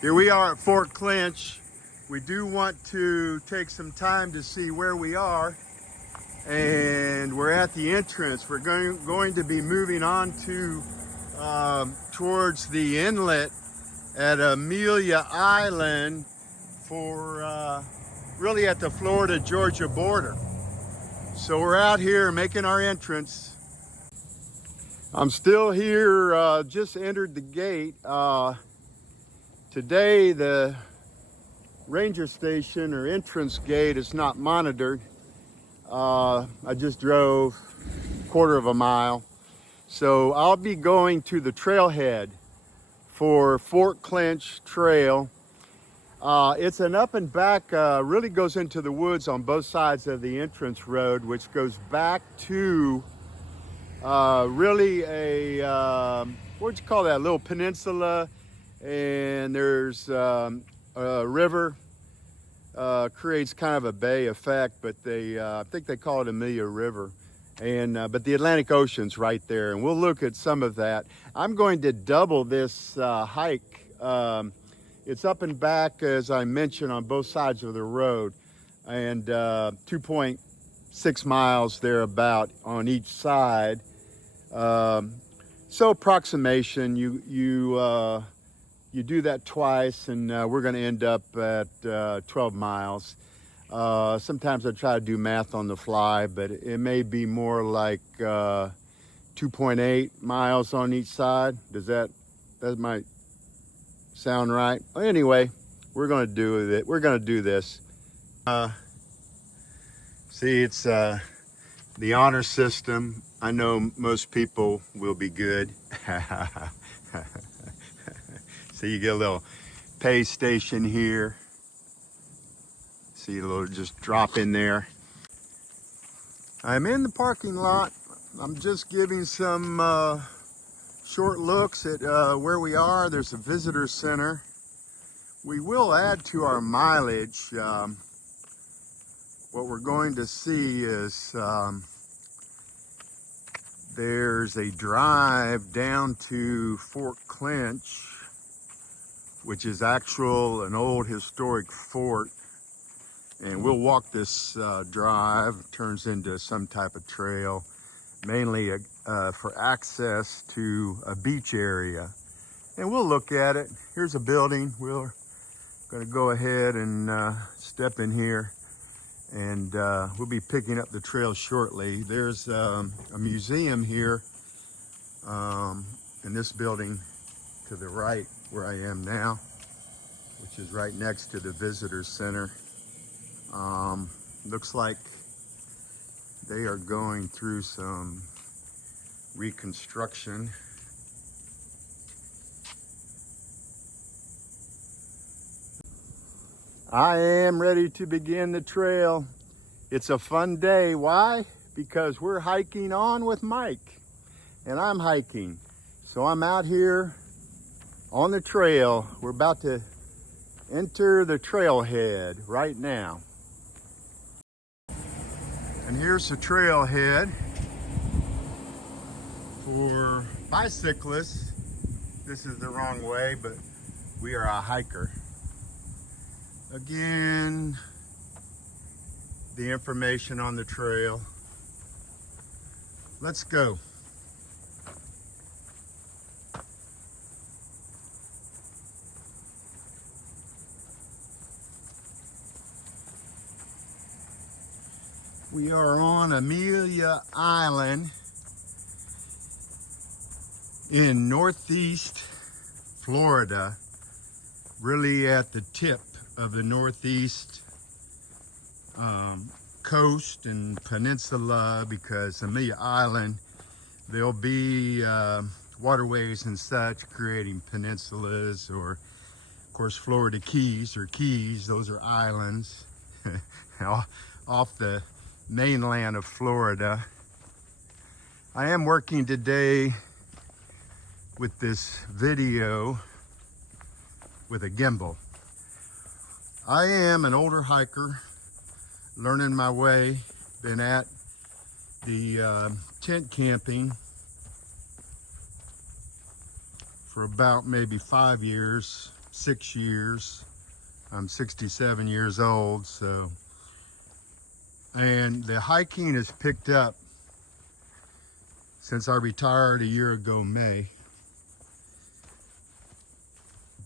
Here we are at Fort Clinch. We do want to take some time to see where we are, and we're at the entrance. We're going to be moving on to towards the inlet at Amelia Island for really at the Florida-Georgia border. So we're out here making our entrance. I'm still here, just entered the gate. Today the ranger station or entrance gate is not monitored. I just drove a quarter of a mile. So I'll be going to the trailhead for Fort Clinch Trail. It's an up and back, really goes into the woods on both sides of the entrance road, which goes back to really a, what would you call that, little peninsula, and there's a river, creates kind of a bay effect, but I think they call it Amelia River. And but the Atlantic Ocean's right there, and we'll look at some of that. I'm going to double this hike. It's up and back, as I mentioned, on both sides of the road, and 2.6 miles thereabout on each side. So approximation, you do that twice, and we're going to end up at 12 miles. Sometimes I try to do math on the fly, but it may be more like 2.8 miles on each side. That might sound right? Well, anyway, we're going to do it. We're going to do this. See, it's the honor system. I know most people will be good. So you get a little pay station here. See a little just drop in there. I'm in the parking lot. I'm just giving some short looks at where we are. There's a visitor center. We will add to our mileage. What we're going to see is there's a drive down to Fort Clinch, which is an old historic fort. And we'll walk this drive. It turns into some type of trail, mainly for access to a beach area. And we'll look at it. Here's a building. We're going to go ahead and step in here, and we'll be picking up the trail shortly. There's a museum here in this building to the right where I am now, which is right next to the visitor center. Looks like they are going through some reconstruction. I am ready to begin the trail. It's a fun day. Why? Because we're hiking on with Mike, and I'm hiking. So I'm out here on the trail. We're about to enter the trailhead right now. And here's the trailhead for bicyclists. This is the wrong way, but we are a hiker. Again, the information on the trail. Let's go. We are on Amelia Island in northeast Florida, really at the tip of the northeast coast and peninsula, because Amelia Island, there'll be waterways and such creating peninsulas, or of course Florida Keys or Keys, those are islands off the mainland of Florida. I am working today with this video with a gimbal. I am an older hiker, learning my way. Been at the tent camping for about maybe 5 years, 6 years. I'm 67 years old, and the hiking has picked up since I retired a year ago, May.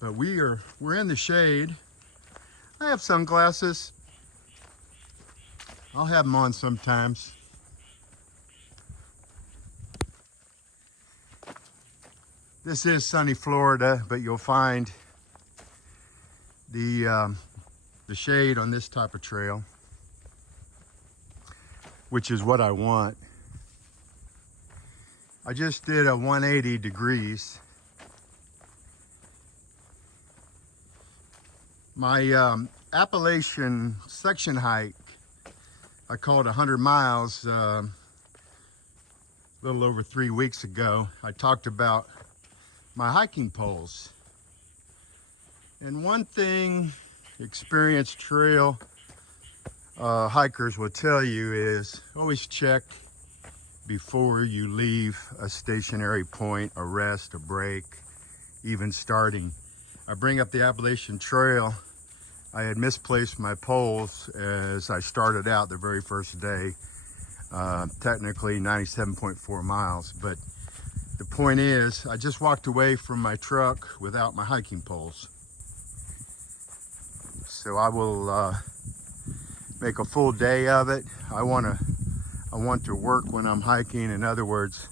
But we're in the shade. I have sunglasses. I'll have them on sometimes. This is sunny Florida, but you'll find the shade on this type of trail, which is what I want. I just did a 180 degrees. My Appalachian section hike, I called 100 miles a little over 3 weeks ago. I talked about my hiking poles. And one thing experienced trail hikers will tell you is always check before you leave a stationary point, a rest, a break, even starting. I bring up the Appalachian Trail. I had misplaced my poles as I started out the very first day, technically 97.4 miles. But the point is, I just walked away from my truck without my hiking poles. So I will make a full day of it. I want to work when I'm hiking. In other words,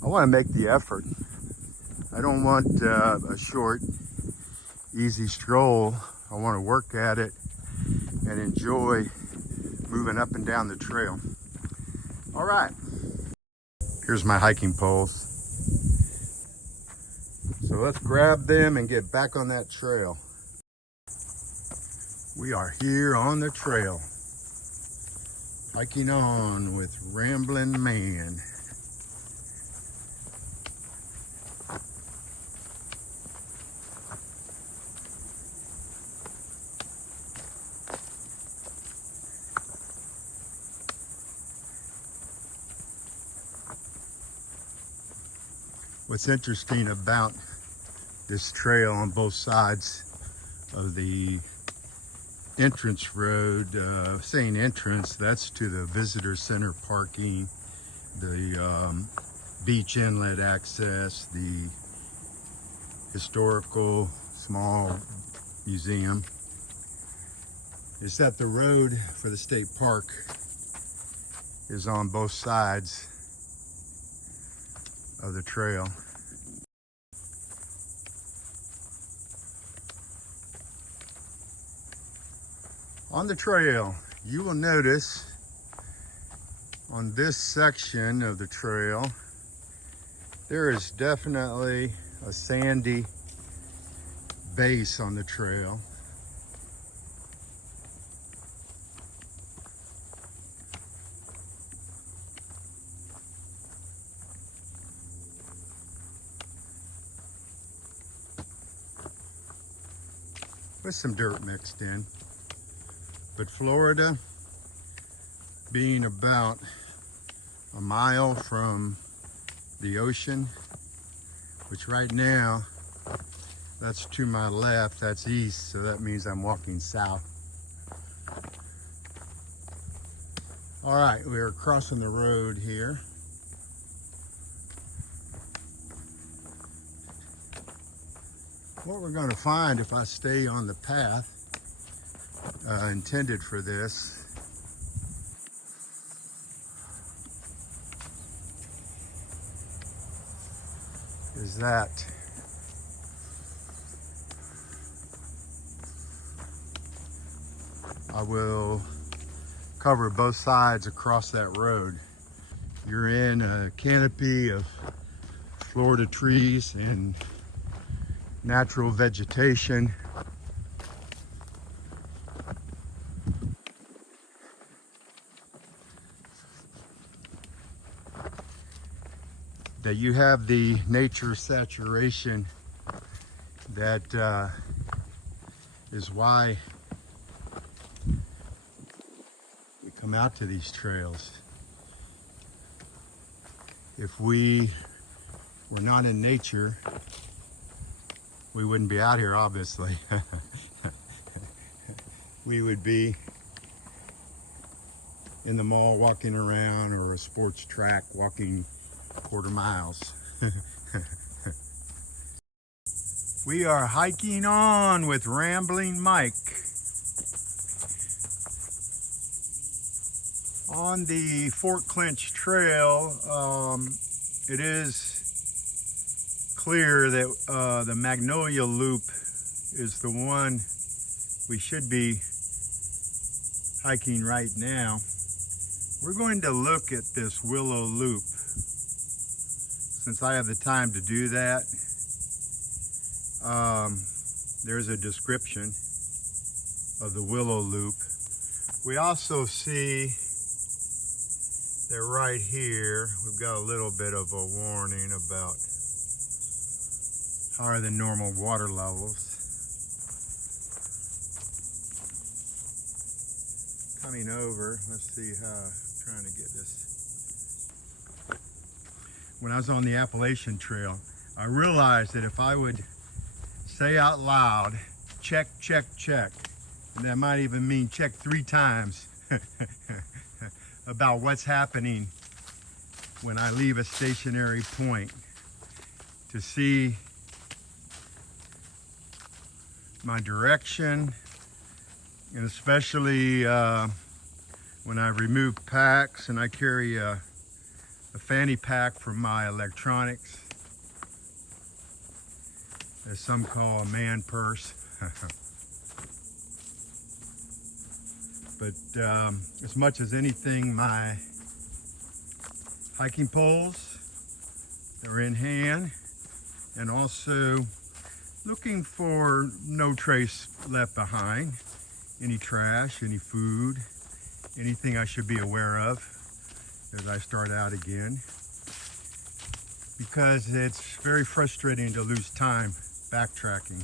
I want to make the effort. I don't want a short, easy stroll. I want to work at it and enjoy moving up and down the trail. All right, here's my hiking poles. So let's grab them and get back on that trail. We are here on the trail, hiking on with Rambling Man. What's interesting about this trail on both sides of the entrance road, saying entrance, that's to the visitor center parking, the beach inlet access, the historical small museum, is that the road for the state park is on both sides of the trail. On the trail, you will notice on this section of the trail, there is definitely a sandy base on the trail. With some dirt mixed in. But Florida, being about a mile from the ocean, which right now, that's to my left, that's east, so that means I'm walking south. All right, we are crossing the road here. What we're going to find if I stay on the path intended for this is that I will cover both sides across that road. You're in a canopy of Florida trees and natural vegetation. That you have the nature saturation that is why we come out to these trails. If we were not in nature, we wouldn't be out here, obviously. We would be in the mall walking around, or a sports track walking quarter miles. We are hiking on with Rambling Mike on the Fort Clinch Trail. It is clear that the Magnolia Loop is the one we should be hiking right now. We're going to look at this Willow Loop since I have the time to do that. There's a description of the Willow Loop. We also see that right here we've got a little bit of a warning about higher than normal water levels. Coming over, let's see how I'm trying to get this. When I was on the Appalachian Trail, I realized that if I would say out loud, check, check, check, and that might even mean check 3 times about what's happening when I leave a stationary point, to see my direction, and especially when I remove packs and I carry a fanny pack for my electronics, as some call a man purse. But as much as anything, my hiking poles are in hand, and also looking for no trace left behind, any trash, any food, anything I should be aware of as I start out again, because it's very frustrating to lose time backtracking.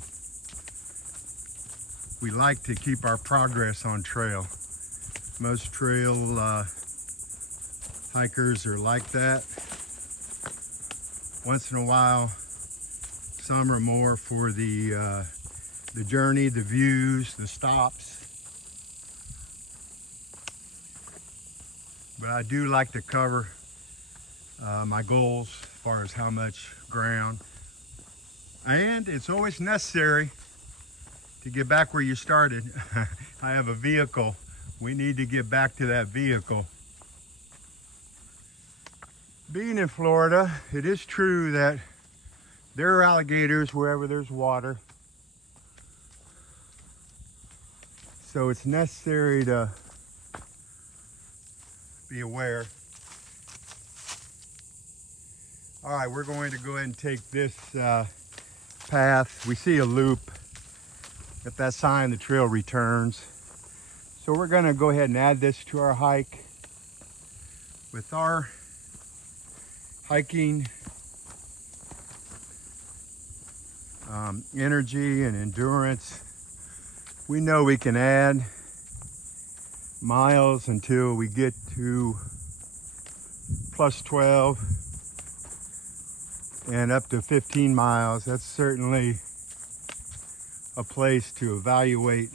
We like to keep our progress on trail. Most trail hikers are like that. Once in a while, some are more for the journey, the views, the stops. But I do like to cover my goals as far as how much ground. And it's always necessary to get back where you started. I have a vehicle. We need to get back to that vehicle. Being in Florida, it is true that there are alligators wherever there's water. So it's necessary to be aware. All right, we're going to go ahead and take this path. We see a loop. At that sign, the trail returns. So we're gonna go ahead and add this to our hike. With our hiking energy and endurance, we know we can add miles until we get to plus 12 and up to 15 miles. That's certainly a place to evaluate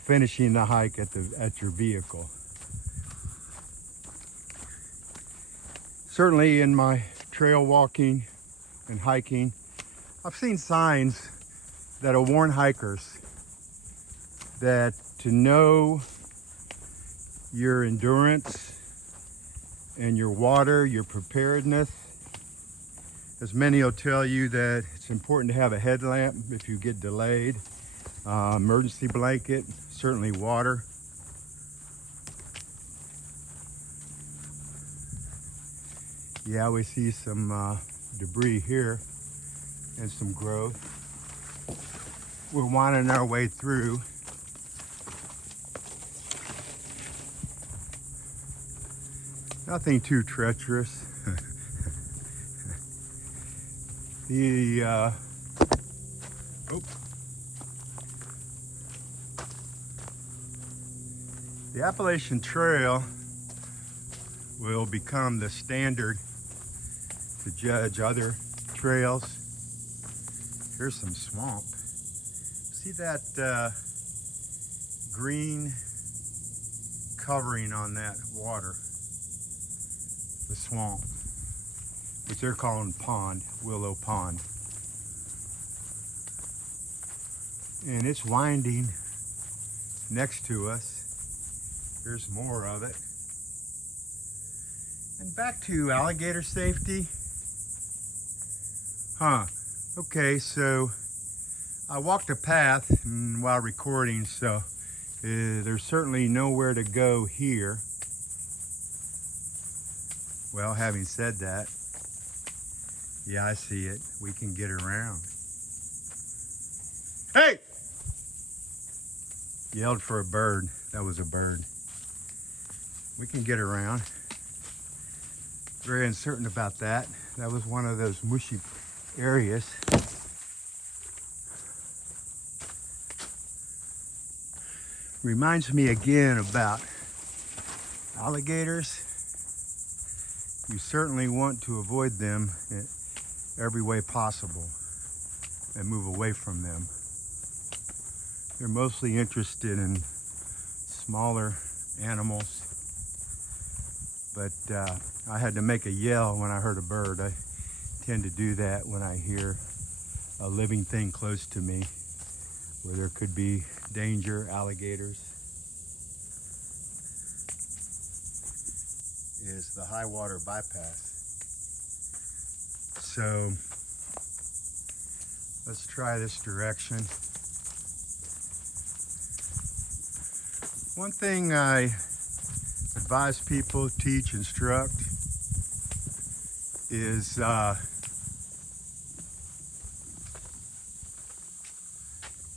finishing the hike at your vehicle. Certainly in my trail walking and hiking, I've seen signs that are warn hikers that to know your endurance and your water, your preparedness, as many will tell you that it's important to have a headlamp if you get delayed, emergency blanket, certainly water. Yeah, we see some debris here and some growth. We're winding our way through. Nothing too treacherous. The Appalachian Trail will become the standard to judge other trails. Here's some swamp. See that green covering on that water? The swamp, which they're calling pond, Willow Pond. And it's winding next to us. Here's more of it. And back to alligator safety. Okay, so I walked a path while recording, so there's certainly nowhere to go here. Well, having said that, yeah, I see it. We can get around. Hey! Yelled for a bird. That was a bird. We can get around. Very uncertain about that. That was one of those mushy areas. Reminds me again about alligators. You certainly want to avoid them in every way possible and move away from them. They're mostly interested in smaller animals, but I had to make a yell when I heard a bird. I tend to do that when I hear a living thing close to me where there could be danger, alligators. Is the high water bypass. So let's try this direction. One thing I advise people, teach, instruct is to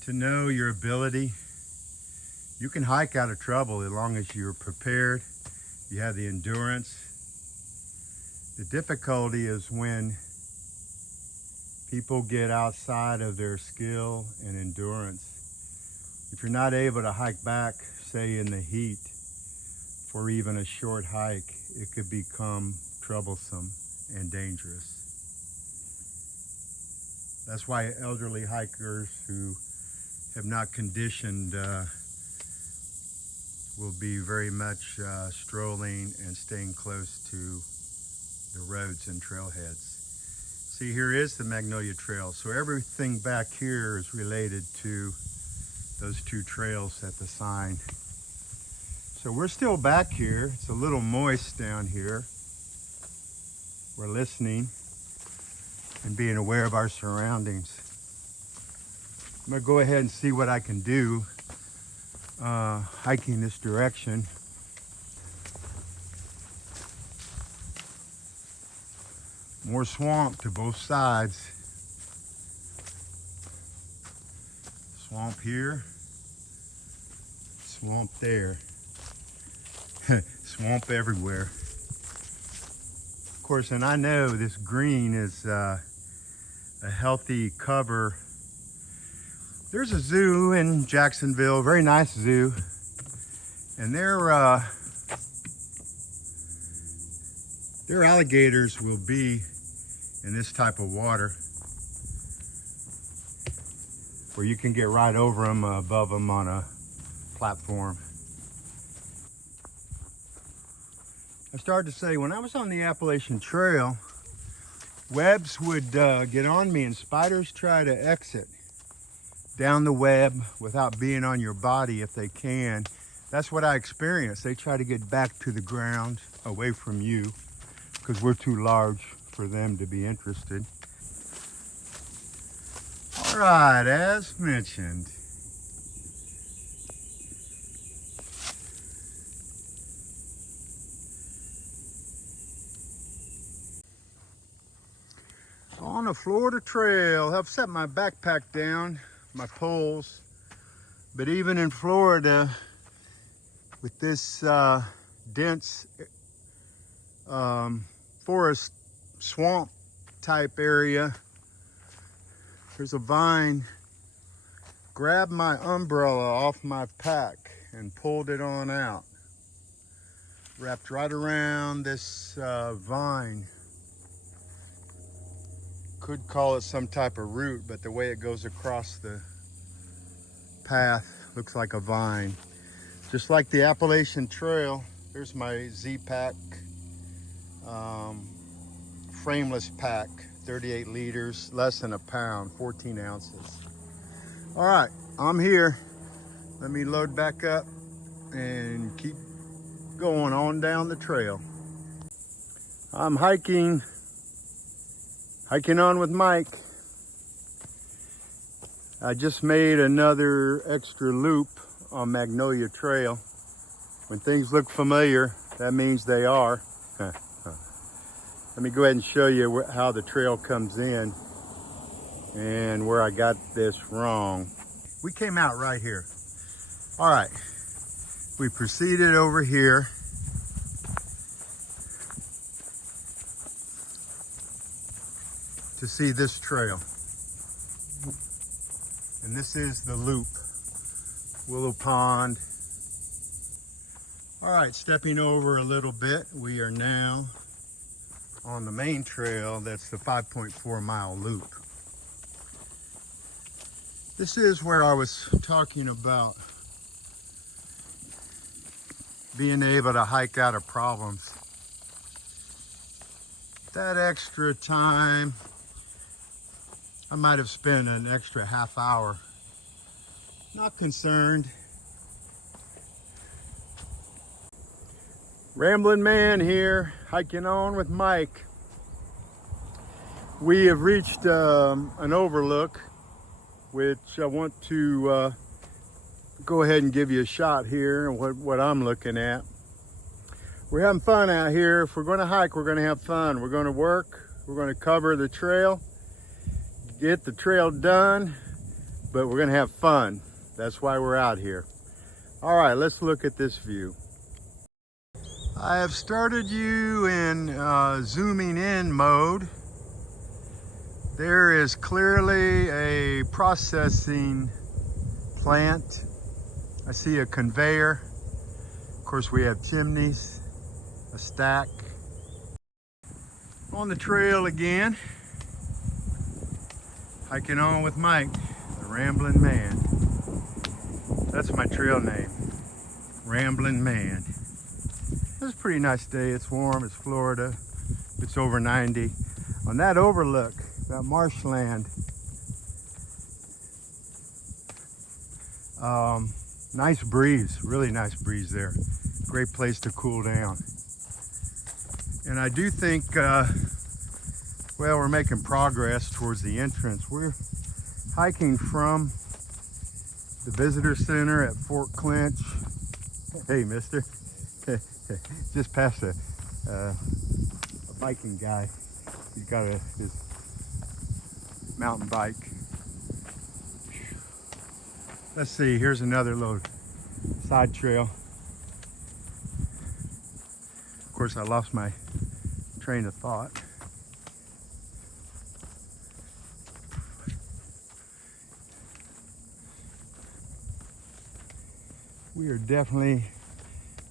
know your ability. You can hike out of trouble as long as you're prepared, you have the endurance. The difficulty is when people get outside of their skill and endurance. If you're not able to hike back, say in the heat, for even a short hike, it could become troublesome and dangerous. That's why elderly hikers who have not conditioned will be very much strolling and staying close to the roads and trailheads. See, here is the Magnolia Trail. So everything back here is related to those two trails at the sign. So we're still back here. It's a little moist down here. We're listening and being aware of our surroundings. I'm gonna go ahead and see what I can do hiking this direction. More swamp to both sides. Swamp here, swamp there. Swamp everywhere. Of course, and I know this green is a healthy cover. There's a zoo in Jacksonville, very nice zoo, and their alligators will be in this type of water where you can get right over them, above them on a platform. I started to say, when I was on the Appalachian Trail, webs would get on me and spiders try to exit down the web without being on your body if they can. That's what I experienced. They try to get back to the ground away from you because we're too large for them to be interested. All right, as mentioned, on a Florida trail. I've set my backpack down, my poles, but even in Florida, with this dense forest swamp type area, there's a vine. Grabbed my umbrella off my pack and pulled it on out. Wrapped right around this vine. could call it some type of root, but the way it goes across the path looks like a vine. Just like the Appalachian Trail, there's my Z-Pack frameless pack, 38 liters, less than a pound, 14 ounces. All right, I'm here. Let me load back up and keep going on down the trail. I'm hiking on with Mike. I just made another extra loop on Magnolia Trail. When things look familiar, that means they are. Let me go ahead and show you how the trail comes in and where I got this wrong. We came out right here. All right, we proceeded over here. To see this trail. And this is the loop, Willow Pond. All right, stepping over a little bit, we are now on the main trail. That's the 5.4 mile loop. This is where I was talking about being able to hike out of problems. That extra time, I might have spent an extra half hour. Not concerned. Rambling man here, hiking on with Mike. We have reached an overlook, which I want to go ahead and give you a shot here and what I'm looking at. We're having fun out here. If we're going to hike, we're going to have fun. We're going to work. We're going to cover the trail, get the trail done, but we're going to have fun. That's why we're out here. All right, let's look at this view. I have started you in zooming in mode. There is clearly a processing plant. I see a conveyor. Of course, we have chimneys, a stack. On the trail again, hiking on with Mike, the Rambling Man. That's my trail name, Rambling Man. It's a pretty nice day. It's warm, it's Florida, it's over 90. On that overlook, that marshland, nice breeze, really nice breeze there. Great place to cool down. And I do think, well, we're making progress towards the entrance. We're hiking from the visitor center at Fort Clinch. Hey, mister. Just past a biking guy. He's got his mountain bike. Let's see, here's another little side trail. Of course, I lost my train of thought. We are definitely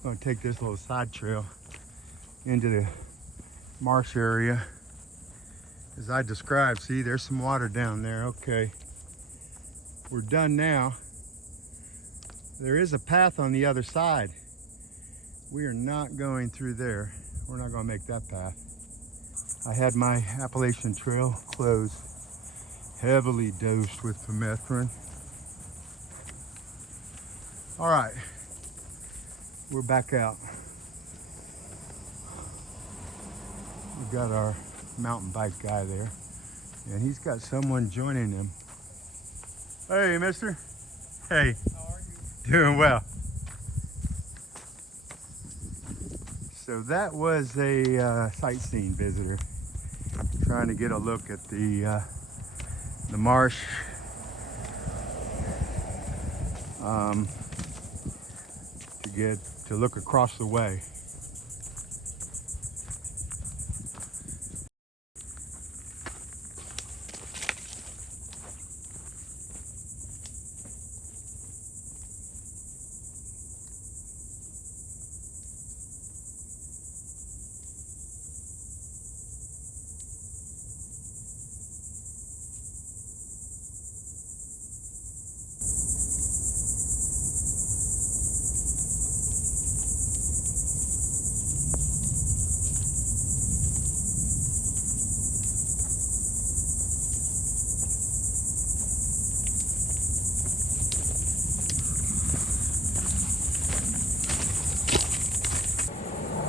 going to take this little side trail into the marsh area as I described. See, there's some water down there. Okay, we're done now. There is a path on the other side. We are not going through there. We're not going to make that path. I had my Appalachian Trail closed, heavily dosed with permethrin. All right, we're back out. We've got our mountain bike guy there, and he's got someone joining him. Hey, mister. Hey. How are you? Doing well. So that was a sightseeing visitor trying to get a look at the marsh. To look across the way.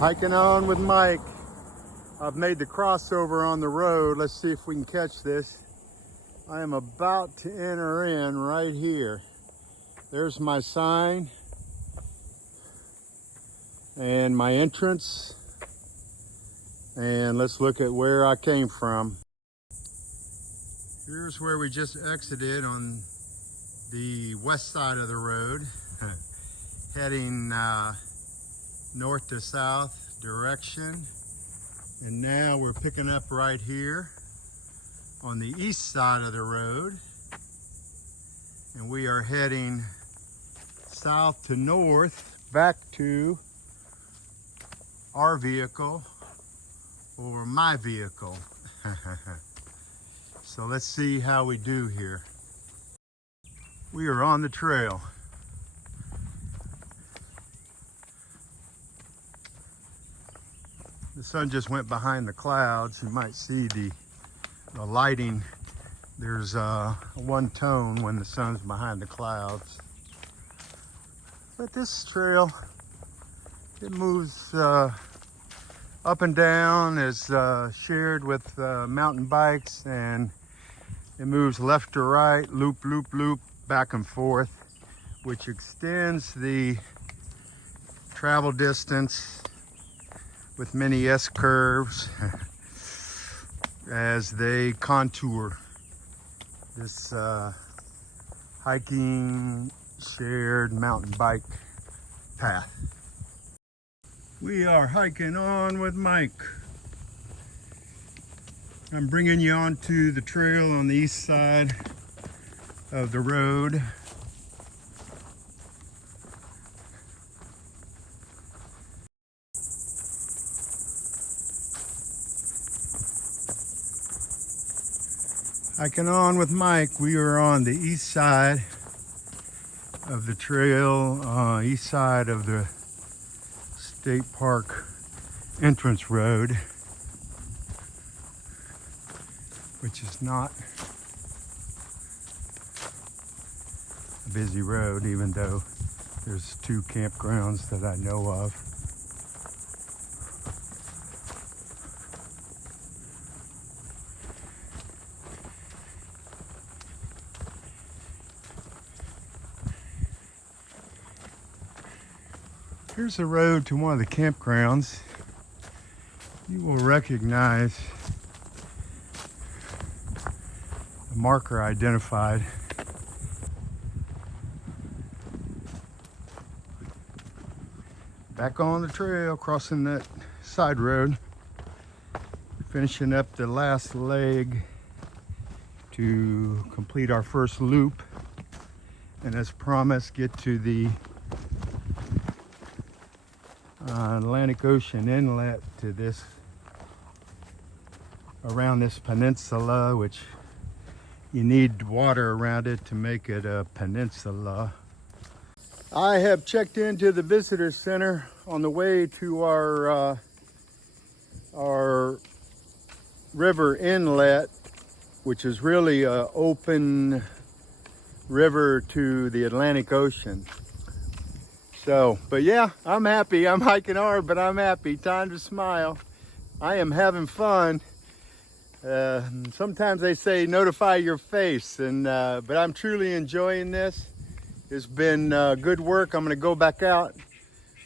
Hiking on with Mike. I've made the crossover on the road. Let's see if we can catch this. I am about to enter in right here. There's my sign and my entrance. And let's look at where I came from. Here's where we just exited on the west side of the road, heading north to south direction. And now we're picking up right here on the east side of the road. And we are heading south to north back to our vehicle, or my vehicle. So let's see how we do here. We are on the trail. The sun just went behind the clouds. You might see the lighting. There's one tone when the sun's behind the clouds. But this trail, it moves up and down, is shared with mountain bikes, and it moves left to right, loop, loop, loop, back and forth, which extends the travel distance with many S-curves as they contour this hiking shared mountain bike path. We are hiking on with Mike. I'm bringing you onto the trail on the east side of the road. Hiking on with Mike. We are on the east side of the trail, east side of the State Park entrance road, which is not a busy road, even though there's 2 campgrounds that I know of. Here's the road to one of the campgrounds. You will recognize the marker identified. Back on the trail, crossing that side road, finishing up the last leg to complete our first loop, and as promised, get to the Atlantic Ocean inlet to this, around this peninsula, which you need water around it to make it a peninsula. I have checked into the visitor center on the way to our river inlet, which is really an open river to the Atlantic Ocean. So, but yeah, I'm happy. I'm hiking hard, but I'm happy. Time to smile. I am having fun. Sometimes they say notify your face, and but I'm truly enjoying this. It's been good work. I'm going to go back out,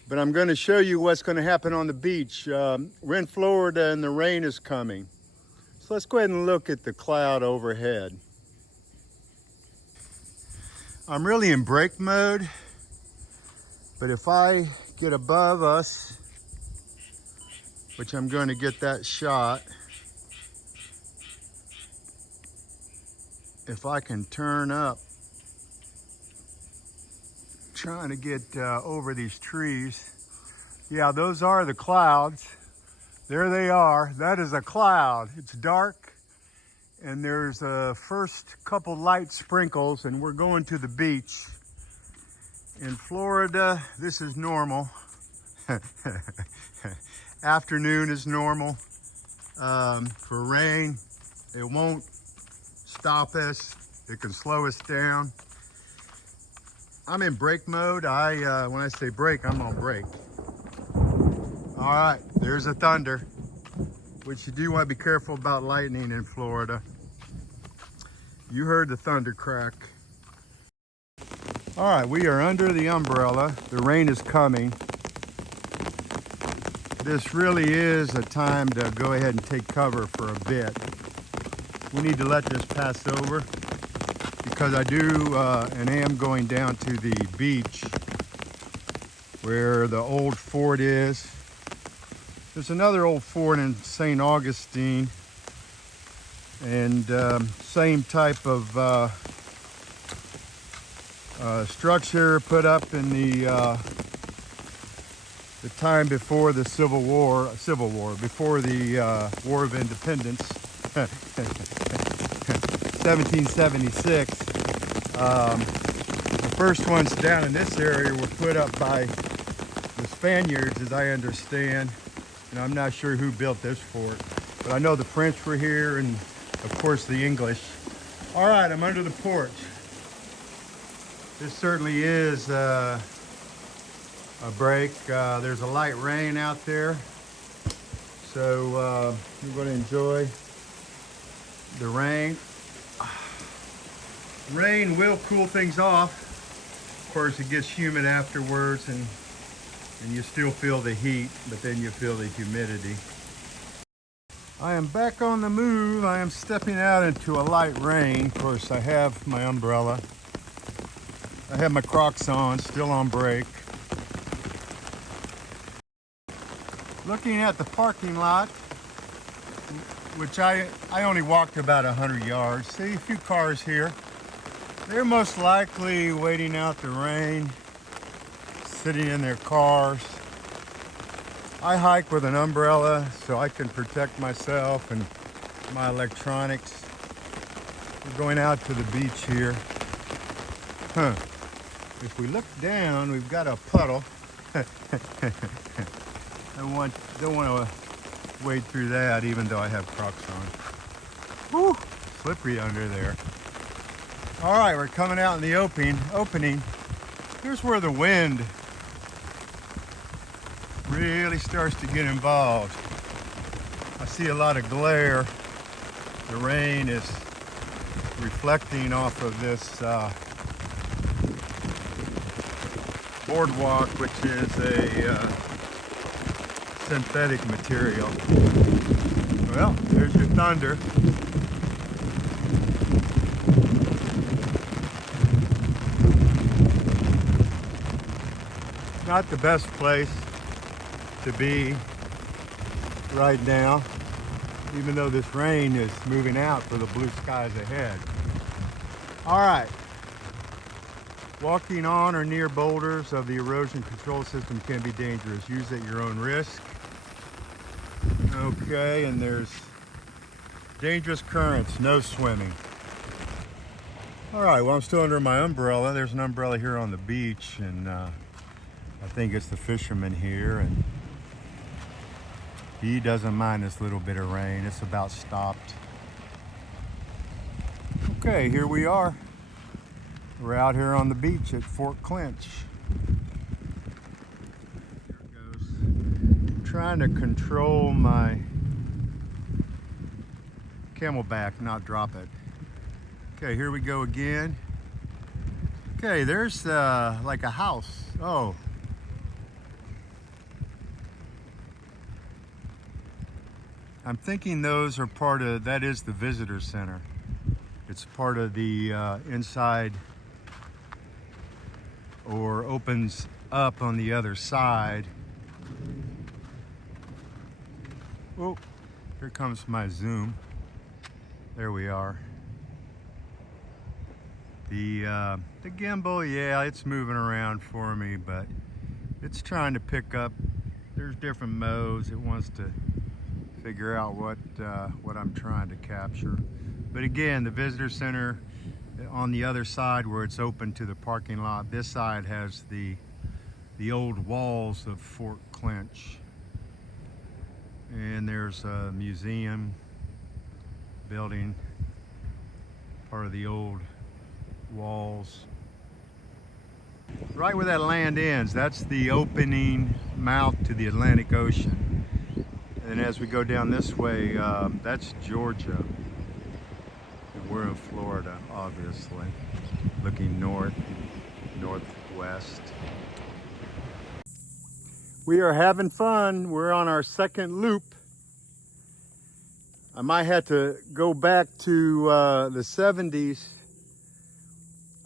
but I'm going to show you what's going to happen on the beach. We're in Florida and the rain is coming. So let's go ahead and look at the cloud overhead. I'm really in brake mode. But if I get above us, which I'm going to get that shot, if I can turn up, trying to get over these trees. Yeah, those are the clouds. There they are. That is a cloud. It's dark, and there's a first couple light sprinkles, and we're going to the beach. In Florida, this is normal. Afternoon is normal. For rain, it won't stop us. It can slow us down. I'm in brake mode. When I say brake, I'm on brake. All right, there's a thunder, which you do want to be careful about lightning in Florida. You heard the thunder crack. All right, we are under the umbrella. The rain is coming. This really is a time to go ahead and take cover for a bit. We need to let this pass over because I do and am going down to the beach where the old fort is. There's another old fort in St. Augustine, and same type of structure put up in the time before the Civil War, before the War of Independence, 1776. The first ones down in this area were put up by the Spaniards, as I understand, and I'm not sure who built this fort, but I know the French were here and of course the English. All right, I'm under the porch. This certainly is a break. There's a light rain out there, so we're going to enjoy the rain. Rain will cool things off. Of course, it gets humid afterwards, and you still feel the heat, but then you feel the humidity. I am back on the move. I am stepping out into a light rain. Of course, I have my umbrella. I have my Crocs on, still on break. Looking at the parking lot, which I only walked about 100 yards. See a few cars here. They're most likely waiting out the rain, sitting in their cars. I hike with an umbrella so I can protect myself and my electronics. We're going out to the beach here. If we look down, we've got a puddle. Don't want to wade through that, even though I have Crocs on. Whew, slippery under there. All right, we're coming out in the opening. Here's where the wind really starts to get involved. I see a lot of glare. The rain is reflecting off of this boardwalk, which is a synthetic material. Well, there's your thunder. Not the best place to be right now, even though this rain is moving out for the blue skies ahead. All right. Walking on or near boulders of the erosion control system can be dangerous. Use at your own risk. Okay, and there's dangerous currents, no swimming. All right, well, I'm still under my umbrella. There's an umbrella here on the beach, and I think it's the fisherman here, and he doesn't mind this little bit of rain. It's about stopped. Okay, here we are. We're out here on the beach at Fort Clinch. There it goes. I'm trying to control my camelback, not drop it. Okay, here we go again. Okay, there's like a house. Oh. I'm thinking those are part of, that is the visitor center. It's part of the inside, or opens up on the other side. Oh, here comes my zoom. There we are. The gimbal, yeah, it's moving around for me, but it's trying to pick up. There's different modes. It wants to figure out what I'm trying to capture. But again, the visitor center on the other side where it's open to the parking lot, this side has the old walls of Fort Clinch. And there's a museum building, part of the old walls. Right where that land ends, that's the opening mouth to the Atlantic Ocean. And as we go down this way, that's Georgia. And we're in Florida, obviously, looking north, northwest. We are having fun. We're on our second loop. I might have to go back to the 70s.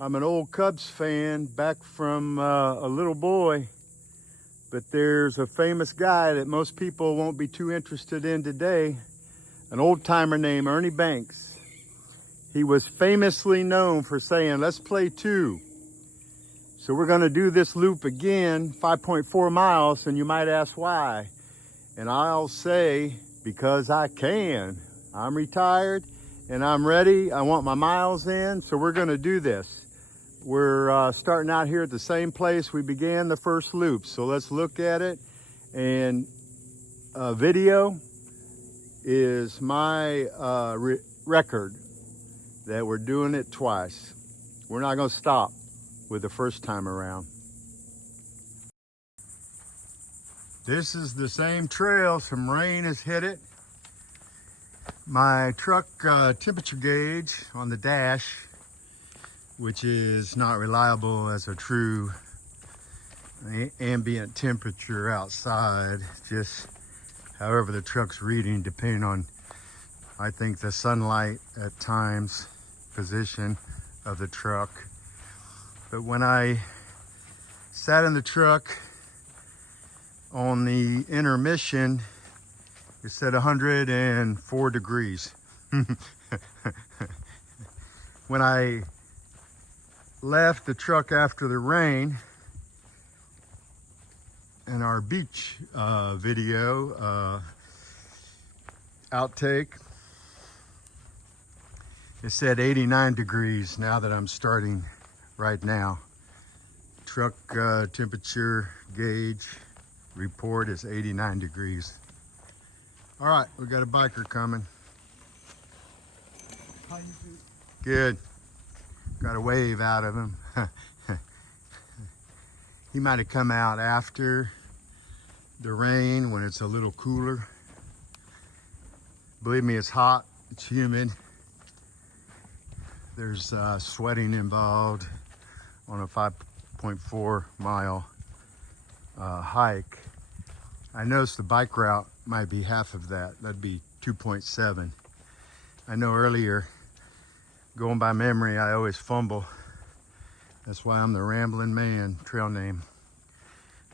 I'm an old Cubs fan, back from a little boy. But there's a famous guy that most people won't be too interested in today, an old timer named Ernie Banks. He was famously known for saying, "Let's play two." So we're gonna do this loop again, 5.4 miles, and you might ask why. And I'll say, because I can. I'm retired and I'm ready. I want my miles in, so we're gonna do this. We're starting out here at the same place we began the first loop. So let's look at it. And video is my record that we're doing it twice. We're not gonna stop with the first time around. This is the same trail. Some rain has hit it. My truck temperature gauge on the dash, which is not reliable as a true ambient temperature outside, just however the truck's reading, depending on, I think, the sunlight at times, position of the truck. But when I sat in the truck on the intermission, it said 104 degrees. When I left the truck after the rain, in our beach video outtake, it said 89 degrees now that I'm starting right now. Truck temperature gauge report is 89 degrees. All right, we got a biker coming. Good. Got a wave out of him. He might have come out after the rain when it's a little cooler. Believe me, it's hot, it's humid. There's sweating involved on a 5.4 mile hike. I noticed the bike route might be half of that. That'd be 2.7. I know earlier, going by memory, I always fumble. That's why I'm the Rambling Man trail name.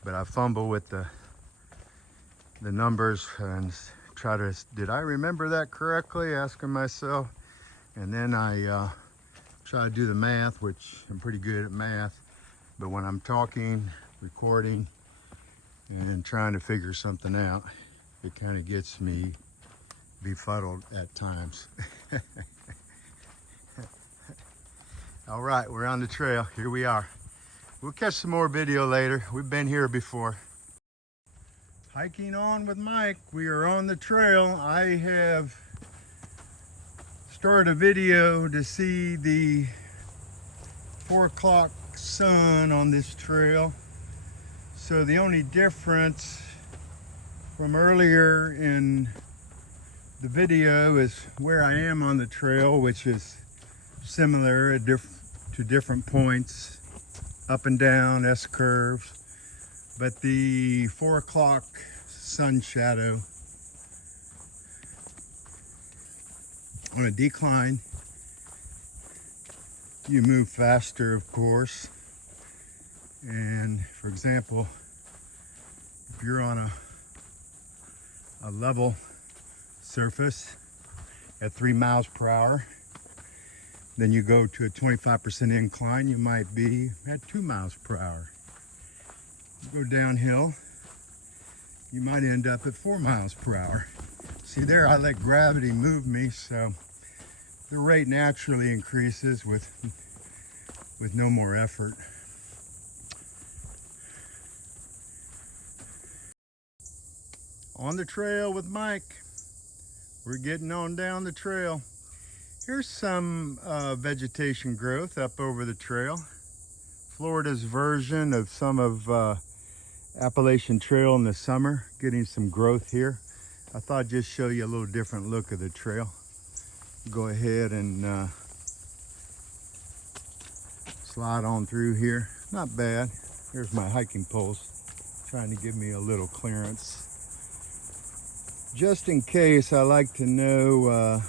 But I fumble with the numbers and try to, did I remember that correctly? Asking myself. And then I try to do the math, which I'm pretty good at math. But when I'm talking, recording, and trying to figure something out, it kind of gets me befuddled at times. All right, we're on the trail. Here we are. We'll catch some more video later. We've been here before. Hiking on with Mike. We are on the trail. I have started a video to see the 4 o'clock sun on this trail. So the only difference from earlier in the video is where I am on the trail, which is similar to different points, up and down, S-curves. But the 4 o'clock sun shadow on a decline, you move faster, of course. And for example, if you're on a level surface at 3 miles per hour, then you go to a 25% incline, you might be at 2 miles per hour. You go downhill, you might end up at 4 miles per hour. See there, I let gravity move me, so the rate naturally increases with no more effort. On the trail with Mike. We're getting on down the trail. Here's some vegetation growth up over the trail. Florida's version of some of Appalachian Trail in the summer, getting some growth here. I thought I'd just show you a little different look of the trail. Go ahead and slide on through here. Not bad. Here's my hiking post, trying to give me a little clearance. Just in case, I like to know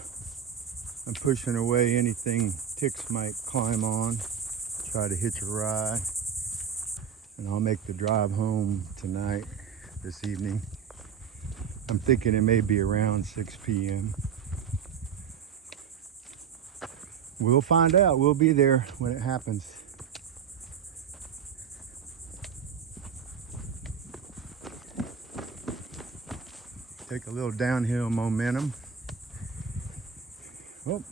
I'm pushing away anything ticks might climb on. Try to hitch a ride. And I'll make the drive home tonight, this evening. I'm thinking it may be around 6 p.m. We'll find out. We'll be there when it happens. Take a little downhill momentum. Oh,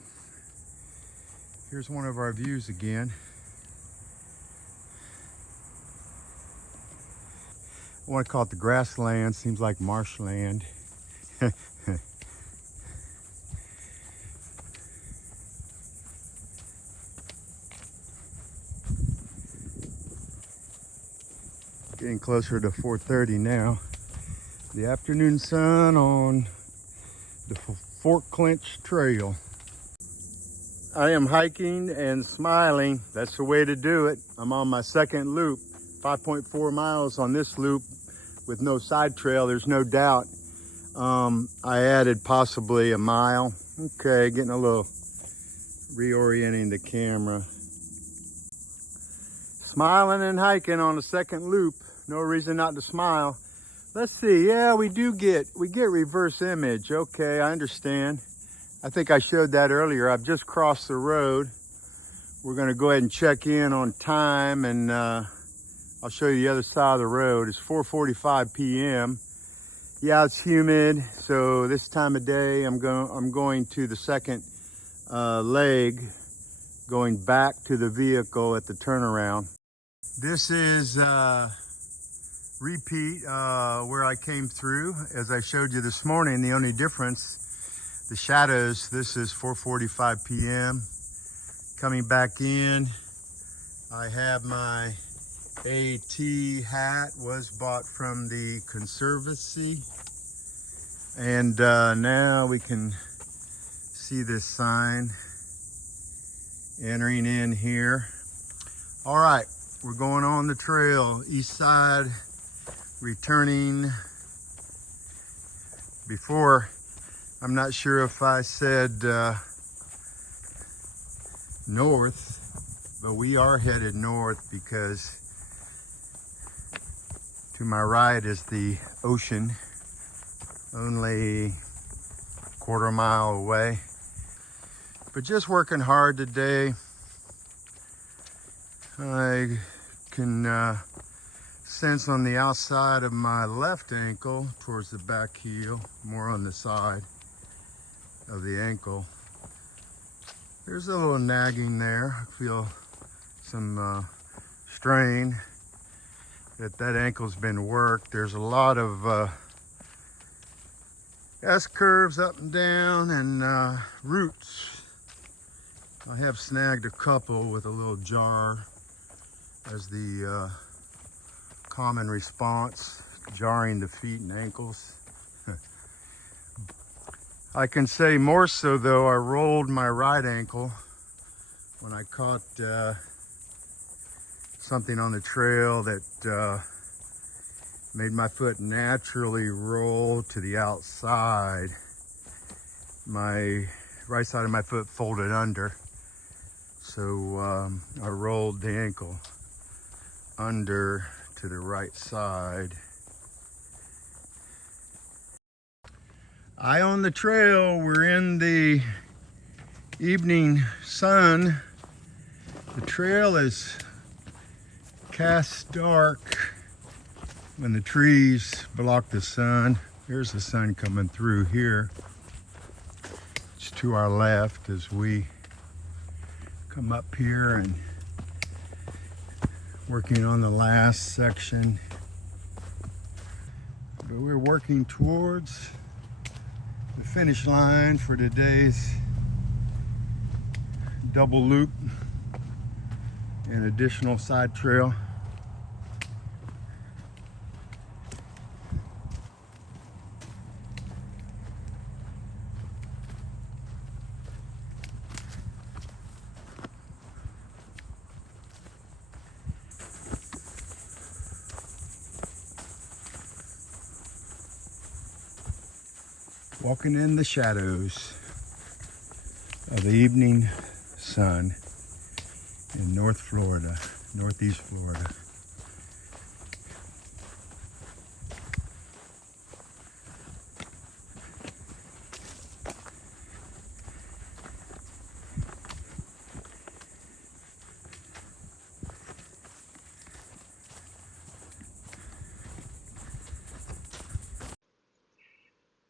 here's one of our views again. I want to call it the grassland. Seems like marshland. Getting closer to 4:30 now. The afternoon sun on the Fort Clinch Trail. I am hiking and smiling. That's the way to do it. I'm on my second loop, 5.4 miles on this loop with no side trail. There's no doubt. I added possibly a mile. Okay, getting a little reorienting the camera. Smiling and hiking on the second loop. No reason not to smile. Let's see. Yeah, we get reverse image. Okay, I understand. I think I showed that earlier. I've just crossed the road. We're going to go ahead and check in on time, and I'll show you the other side of the road. It's 4:45 p.m. Yeah, it's humid, so this time of day I'm going to the second leg, going back to the vehicle at the turnaround. This is repeat where I came through. As I showed you this morning, the only difference, the shadows. This is 4:45 p.m. Coming back in, I have my AT hat, was bought from the Conservancy, and now we can see this sign entering in here. All right, we're going on the trail, east side, returning. Before, I'm not sure if I said north, but we are headed north because to my right is the ocean, only a quarter mile away. But just working hard today. I can sense on the outside of my left ankle towards the back heel, more on the side of the ankle. There's a little nagging there. I feel some strain. That ankle's been worked. There's a lot of S-curves up and down and roots. I have snagged a couple with a little jar as the common response, jarring the feet and ankles. I can say more so though, I rolled my right ankle when I caught something on the trail that made my foot naturally roll to the outside. My right side of my foot folded under, so I rolled the ankle under to the right side. Eye on the trail. We're in the evening sun. The trail is cast dark when the trees block the sun. Here's the sun coming through here. It's to our left as we come up here and working on the last section. But we're working towards the finish line for today's double loop An additional side trail. Walking in the shadows of the evening sun in North Florida, Northeast Florida.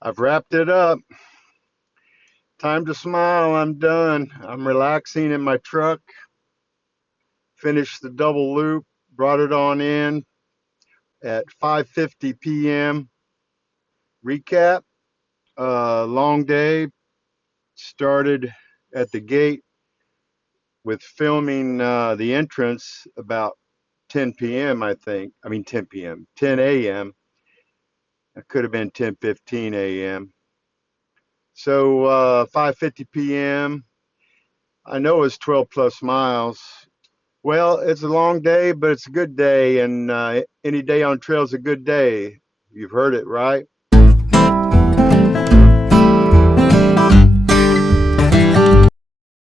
I've wrapped it up. Time to smile. I'm done. I'm relaxing in my truck. Finished the double loop, brought it on in at 5:50 p.m. Recap, long day. Started at the gate with filming the entrance about 10 p.m. I think. I mean 10 p.m. 10 a.m. It could have been 10:15 a.m. So 5:50 p.m. I know it's 12 plus miles. Well, it's a long day, but it's a good day, and any day on trail is a good day. You've heard it, right?